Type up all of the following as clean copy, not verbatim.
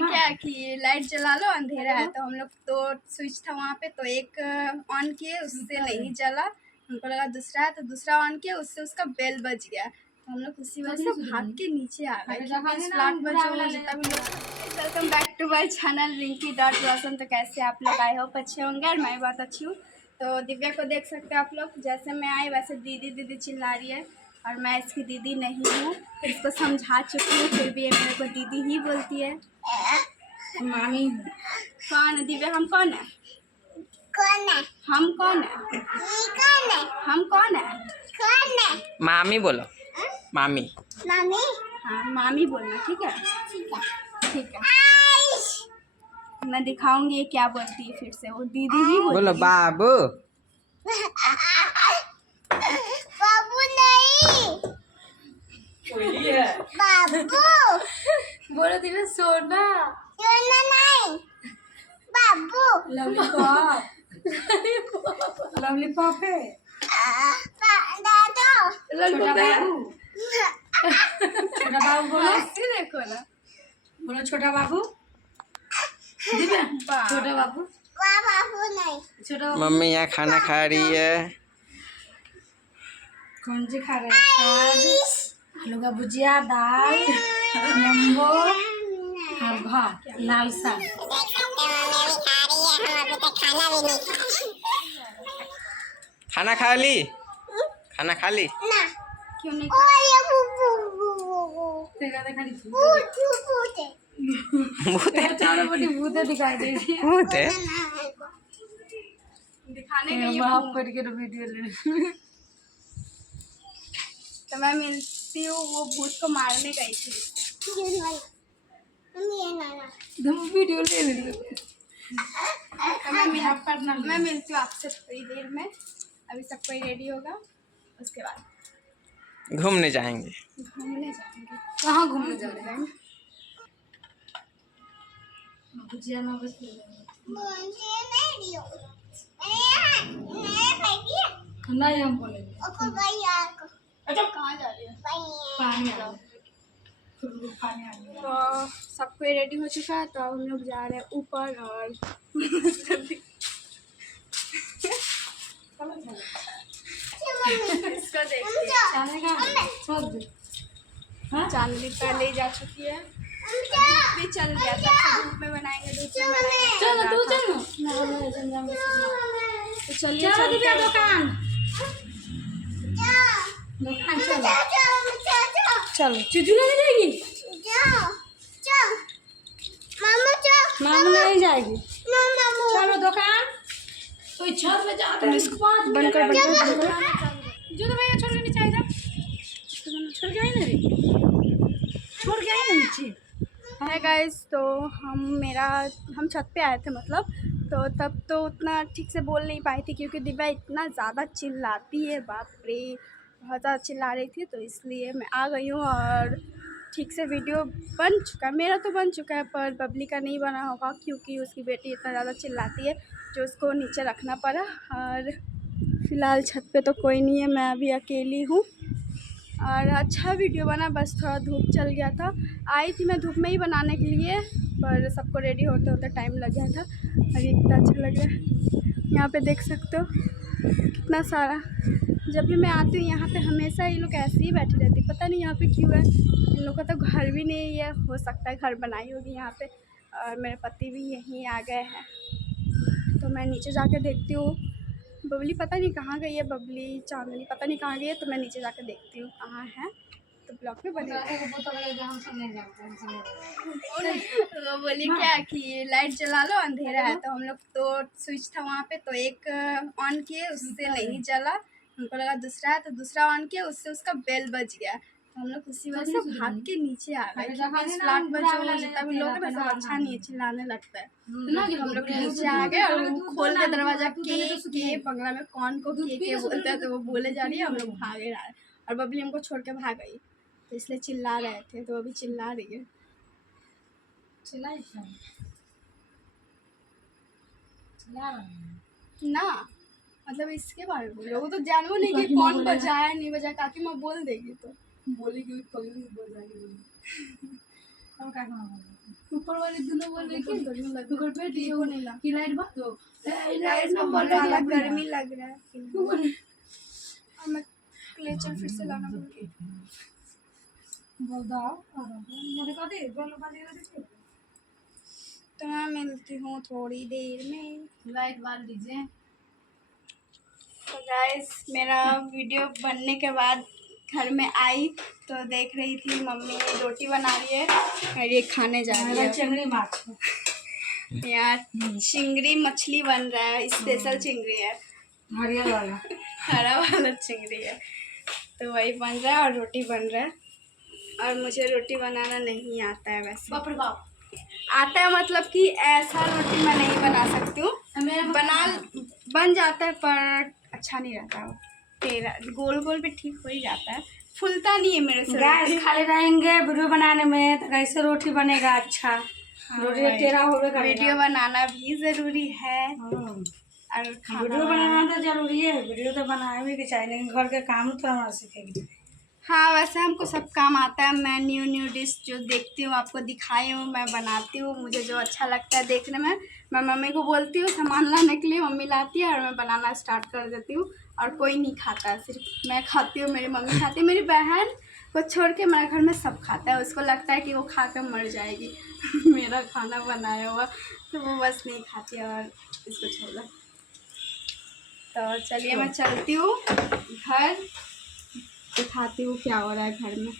बोली क्या कि लाइट जला लो, अंधेरा है। तो हम लोग तो स्विच था वहाँ पे, तो एक ऑन किए, उससे नहीं जला। हमको लगा दूसरा है, तो दूसरा ऑन किया, उससे उसका बेल बज गया। तो हम लोग उसी वजह से भाग के नीचे आ गए। फ्लैट पर जो जितना भी लोग। Welcome back to my channel Rinki dot Roshan. तो कैसे आप लोग? आई होप अच्छे होंगे और मैं बहुत अच्छी हूँ। तो दिव्या को देख सकते हो आप लोग, जैसे मैं आई वैसे दीदी दीदी चिल्ला रही है, और मैं इसकी दीदी नहीं हूँ। इसको समझा चुकी हूँ, फिर भी ये मेरे को दीदी ही बोलती है। मामी कौन है दिव्या? हम कौन है? कौन है? हम कौन है? कौन है? हम कौन है? कौन है? मामी बोलो। मामी। मम्मी। हाँ मामी बोलना, ठीक है? ठीक है। ठीक है। मैं दिखाऊंगी ये क्या बोलती है फिर से। वो दीदी ही बोलो बोलती है। बाबू। बाबू नहीं, बाबू। बोलो दिव्या सोना। सोना नहीं, बाबू। लॉलीपॉप। लॉलीपॉप है। दादा। छोटा बाबू। छोटा बाबू बोलो। ऐसे देखो ना, बोलो छोटा बाबू। दिव्या छोटा बाबू। बाबू नहीं। छोटा बाबू मम्मी यहाँ खाना खा रही है। कौन सी खा रहे हैं? आलू का भुजिया, दाल, नींबू और भात, लाल साग। खाना खा ली? खाना खा ली? क्यों नहीं? भूत है। चारों बड़ी भूत दिखाई दे रही है। भूत है। दिखाने के लिए माफ करके तो वीडियो ले। तो मैं मिलती हूँ, वो भूत को मारने गई थी। तुम वीडियो ले ली। तो मैं मिलती हूँ आपसे थोड़ी देर में। अभी सब कोई रेडी होगा, उसके बाद घूमने जाएंगे। घूमने जाएंगे। कहाँ घूमने जा रहे हैं? भुजिया में बस नहीं, हम बोलेंगे। अच्छा कहाँ जा रही है? पानी आ रहा है। तो सब कोई रेडी हो चुका है, तो हम लोग जा रहे हैं ऊपर। और इसको देखिए, चांदनी पहले ही जा चुकी है। धूप भी चल गया था, धूप में बनाएंगे, धूप में बनाएंगे। चलो तू चलो। तो चलिए चलते हैं दुकान। दुकान चलो। चलो चुचू नहीं जाएगी? मामू नहीं जाएगी। चलो दुकान। कोई छत पे जा रहा है, इसको बनकर जो तो भैया छोड़ के नीचे आ जा। छोड़ के आई ना रे, छोड़ के आई ना नीचे। है गाइस, तो हम छत पे आए थे मतलब। तो तब तो उतना ठीक से बोल नहीं पाई थी, क्योंकि दिव्या इतना ज़्यादा चिल्लाती है, बाप रे बहुत ज़्यादा चिल्ला रही थी। तो इसलिए मैं आ गई हूँ, और ठीक से वीडियो बन चुका है। मेरा तो बन चुका है, पर बबली का नहीं बना होगा, क्योंकि उसकी बेटी इतना ज़्यादा चिल्लाती है, जो उसको नीचे रखना पड़ा। और फ़िलहाल छत पे तो कोई नहीं है, मैं अभी अकेली हूँ। और अच्छा वीडियो बना, बस थोड़ा धूप चल गया था। आई थी मैं धूप में ही बनाने के लिए, पर सबको रेडी होते होते टाइम लग गया था। और ये कितना अच्छा लग रहा है, यहाँ पे देख सकते हो कितना सारा। जब भी मैं आती हूँ यहाँ पे हमेशा ये लोग ऐसे ही बैठे रहते, पता नहीं यहाँ पे क्यों है। इन लोग का तो घर भी नहीं है, हो सकता है घर बनाई होगी यहाँ पे। और मेरे पति भी यहीं आ गए हैं, तो मैं नीचे जाके देखती हूँ। बबली पता नहीं कहाँ गई है, बबली चांदनी पता नहीं कहाँ गई है। तो मैं नीचे जाकर देखती हूँ कहाँ है, तो ब्लॉग में बने। वो बोली क्या कि लाइट जला लो, अंधेरा है। तो हम लोग तो स्विच था वहाँ पे, तो एक ऑन किए, उससे नहीं जला। हमको लगा दूसरा है, तो दूसरा ऑन किया, उससे उसका बेल बज गया। तो हम लोग उसी वजह से भाग के नीचे आ गए, क्योंकि फ्लैट पर जो जितना भी लोग हैं ना, सब अच्छा नहीं है, चिल्लाने लगता है। तो हम लोग नीचे आ गए, और वो खोल के दरवाजा के बंगला में कौन को के बोलते हैं, तो वो बोले जा रही है। हम लोग भागे रहे, और बबली हमको छोड़ के भाग गई, तो इसलिए चिल्ला रहे थे। तो अभी चिल्ला रही है। ना मतलब इसके बारे में बोलो, वो तो जानवर नहीं कि कौन बजाया नहीं बजाया, काकी माँ बोल देगी तो बोलेगी। और क्या करना ऊपर वाले दोनों बोल रहे कि गर्मी लग कुकर पे दियो नहीं ला कि लाइट बंद दो लाइट ना बोल रहा है गर्मी लग रहा है क्यों अब मैं क्लेचर फिर से लाना पड़ेगा बोल दो मुझे कह दे बोलो बाजी दे तो मैं मिलती हूँ थोड़ी देर में लाइट बाल दीजिए। तो गाइस मेरा वीडियो बनने के बाद घर में आई तो देख रही थी मम्मी रोटी बना रही है और ये खाने जा रही है चिंगड़ी माछ यहाँ चिंगड़ी मछली बन रहा है स्पेशल चिंगड़ी है हरा वाला चिंगड़ी है तो वही बन रहा है और रोटी बन रहा है और मुझे रोटी बनाना नहीं आता है वैसे बाप रे बाप आता है मतलब कि ऐसा रोटी मैं नहीं बना सकती हूँ बन जाता है पर अच्छा नहीं रहता वो तेरा गोल गोल भी ठीक हो ही जाता है फूलता नहीं है मेरे से गैस खाली रहेंगे वीडियो बनाने में तो कैसे रोटी बनेगा अच्छा रोटी टेढ़ा होगा करेगा वीडियो बनाना भी ज़रूरी है और वीडियो बनाना तो जरूरी है वीडियो तो बनाए भी चाहिए लेकिन घर के काम तो हमारा सीखेगी। हाँ वैसे हमको सब काम आता है मैं न्यू डिश जो देखती हूँ आपको दिखाई हूँ मैं बनाती हूँ मुझे जो अच्छा लगता है देखने में मैं मम्मी को बोलती हूँ सामान लाने के लिए मम्मी लाती है और मैं बनाना स्टार्ट कर देती हूँ और कोई नहीं खाता है सिर्फ मैं खाती हूँ मेरी मम्मी खाती है मेरी बहन को छोड़ के मेरे घर में सब खाता है उसको लगता है कि वो खा कर मर जाएगी मेरा खाना बनाया हुआ तो वो बस नहीं खाती और इसको छोड़ तो चलिए मैं चलती हूँ घर दिखाती हूँ क्या हो रहा है घर में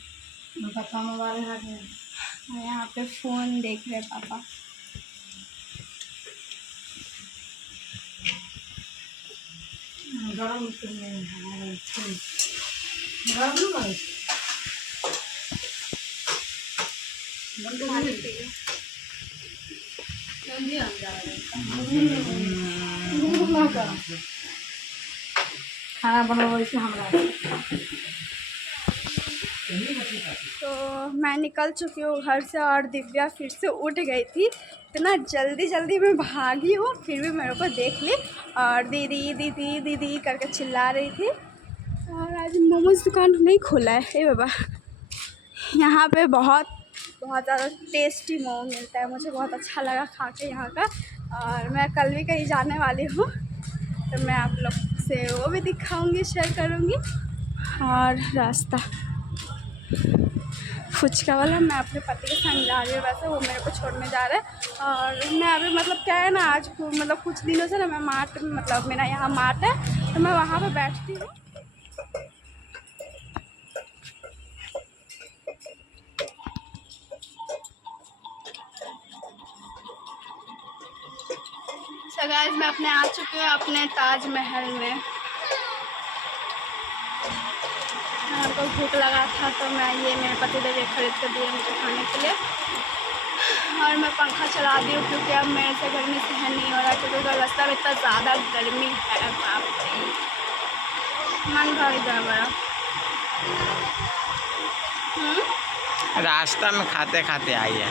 पापा मोबाइल हाथ में और यहाँ पे फ़ोन देख रहे पापा गरम खाना बनवा से हमारा तो मैं निकल चुकी हूँ घर से और दिव्या फिर से उठ गई थी इतना जल्दी मैं भागी हूँ फिर भी मेरे को देख ली और दीदी दीदी दीदी करके चिल्ला रही थी और आज मोमोज दुकान नहीं खोला है ए बाबा यहाँ पे बहुत ज़्यादा टेस्टी मोमो मिलता है मुझे बहुत अच्छा लगा खा के यहाँ का और मैं कल भी कहीं जाने वाली हूँ तो मैं आप लोग से वो भी दिखाऊंगी शेयर करूँगी और रास्ता फुचका वाला मैं अपने पति के संग जा रही हूँ वैसे वो मेरे को छोड़ने जा रहा है और मैं अभी मतलब क्या है ना आज मतलब कुछ दिनों से ना मैं मार्ट मतलब मेरा यहाँ मार्ट है तो मैं वहाँ पे बैठती हूँ सो गाइस मैं अपने आ चुकी हूँ अपने ताजमहल में मेरे को भूख लगा था तो मैं ये मेरे पति देव खरीद कर दिए मुझे खाने के लिए और मैं पंखा चला दी हूँ क्योंकि अब मेरे से गर्मी सहन नहीं हो रहा क्योंकि रास्ता में इतना ज़्यादा गर्मी है बाप रे मन भर गया बड़ा रास्ता में खाते खाते आई है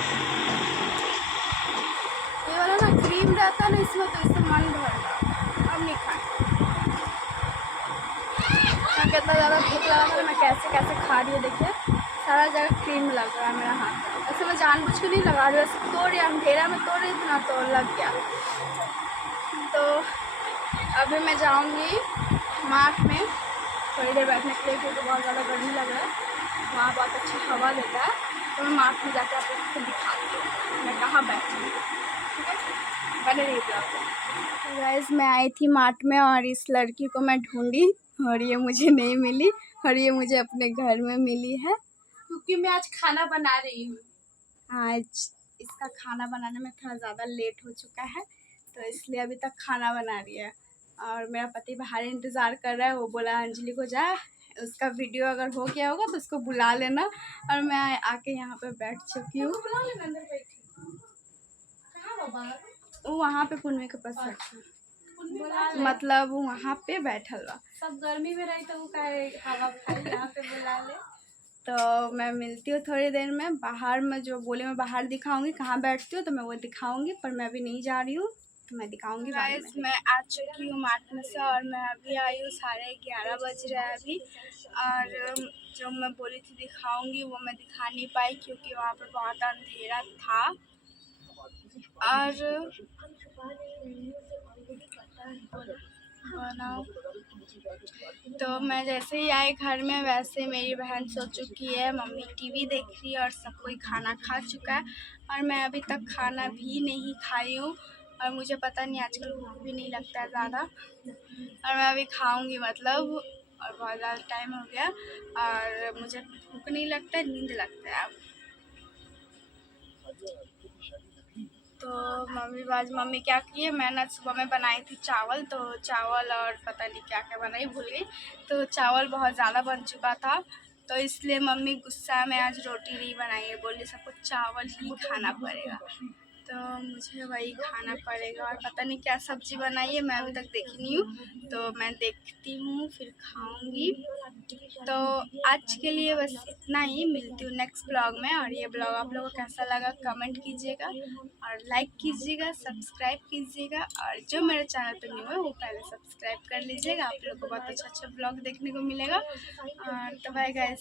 ये वाला ना क्रीम रहता है ना इसमें तो इससे मन भर गया अब नहीं खाए कितना ज़्यादा भूख लगा था मैं कैसे कैसे खा रही हूँ देखिए सारा जगह क्रीम लग रहा है मेरा हाथ ऐसे मैं जानबूझ के नहीं लगा रही हूँ ऐसे तोड़ रही अंधेरा में तोड़ रही थी ना तो लग गया तो अभी मैं जाऊँगी मार्ट में थोड़ी देर बैठने के लिए क्योंकि बहुत ज़्यादा गर्मी लग रहा है वहाँ बहुत अच्छी हवा देता है तो मैं मार्ट में जाकर आप लोगों को दिखाती हूँ मैं कहाँ बैठी हूँ ठीक है बने रही ब्लॉग गाइस मैं आई थी मार्ट में और इस लड़की को मैं ढूंढी और ये मुझे नहीं मिली और ये मुझे अपने घर में मिली है क्योंकि मैं आज खाना बना रही हूँ आज इसका खाना बनाने में थोड़ा ज़्यादा लेट हो चुका है तो इसलिए अभी तक खाना बना रही है और मेरा पति बाहर इंतज़ार कर रहा है वो बोला अंजलि को जा उसका वीडियो अगर हो गया होगा तो उसको बुला लेना और मैं आके यहाँ पे बैठ चुकी हूँ वो वहाँ पे पुनवे के पास मतलब वहाँ पे बैठल बा सब गर्मी में रही तो वो हवा यहाँ पे बुला ले तो मैं मिलती हूँ थोड़ी देर में बाहर में जो बोले मैं बाहर दिखाऊंगी कहाँ बैठती हूँ तो मैं वो दिखाऊंगी पर मैं अभी नहीं जा रही हूँ तो मैं दिखाऊंगी बाद गाइस में। मैं आ चुकी हूँ मार्केट से और मैं अभी आई हूँ 11:30 बज रहा है अभी। और जो मैं बोली थी दिखाऊंगी वो मैं दिखा नहीं पाई क्योंकि वहाँ पर बहुत अंधेरा था। और बनाओ तो मैं जैसे ही आई घर में वैसे मेरी बहन सो चुकी है, मम्मी टीवी देख रही है और सब कोई खाना खा चुका है और मैं अभी तक खाना भी नहीं खाई हूँ। और मुझे पता नहीं आजकल भूख भी नहीं लगता है ज़्यादा और मैं अभी खाऊंगी मतलब। और बहुत ज़्यादा टाइम हो गया और मुझे भूख नहीं लगता है, नींद लगता है अब। तो मम्मी क्या की है, मैं ना सुबह में बनाई थी चावल, तो चावल और पता नहीं क्या क्या बनाई भूल गई। तो चावल बहुत ज़्यादा बन चुका था तो इसलिए मम्मी गुस्सा में आज रोटी नहीं बनाई है, बोली सबको चावल ही खाना पड़ेगा। तो मुझे वही खाना पड़ेगा और पता नहीं क्या सब्ज़ी बनाई है, मैं अभी तक देखी नहीं हूँ। तो मैं देखती हूँ फिर खाऊंगी। तो आज के लिए बस इतना ही, मिलती हूँ नेक्स्ट ब्लॉग में। और ये ब्लॉग आप लोगों को कैसा लगा कमेंट कीजिएगा और लाइक कीजिएगा, सब्सक्राइब कीजिएगा। और जो मेरे चैनल पर न्यू है वो पहले सब्सक्राइब कर लीजिएगा, आप लोगों को बहुत अच्छा ब्लॉग देखने को मिलेगा। और तो बाय गाइस।